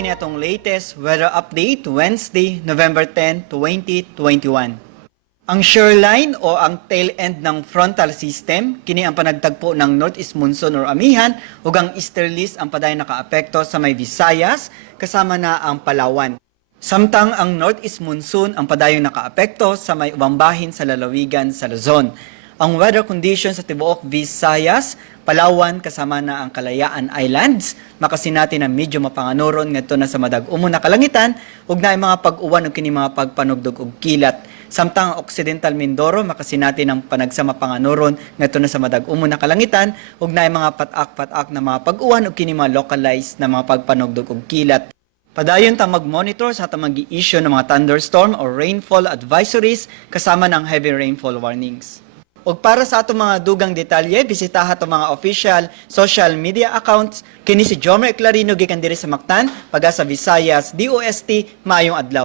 kini atong latest weather update Wednesday, November 10, 2021. Ang shoreline o ang tail end ng frontal system kini ang panagtagpo ng northeast monsoon or amihan ug ang easterlies ang padayon nakaapekto sa may Visayas kasama na ang Palawan. Samtang ang northeast monsoon ang padayon nakaapekto sa may ubang bahin sa lalawigan sa Luzon. Ang weather conditions sa tibuok Visayas, Palawan kasama na ang Kalayaan Islands, makasinati na medyo mapanganuron ngadto na sa madag-umon na kalangitan ug naay mga pag-uwan ug kini mga pagpanugdog ug kilat. Samtang ang Occidental Mindoro makasinati ng panagsama panganuron ngadto na sa madag-umon na kalangitan ug naay mga patak-patak na mga pag-uwan ug kini mga localized na mga pagpanugdog ug kilat. Padayon ta mag-monitor sa atong mag-i-issue ng mga thunderstorm or rainfall advisories kasama ng heavy rainfall warnings. Ug para sa atong mga dugang detalye, bisitaha atong mga official social media accounts. Kini si Jomer Clarino gikan diri sa Mactan, paga sa Visayas, DOST, maayong adlaw.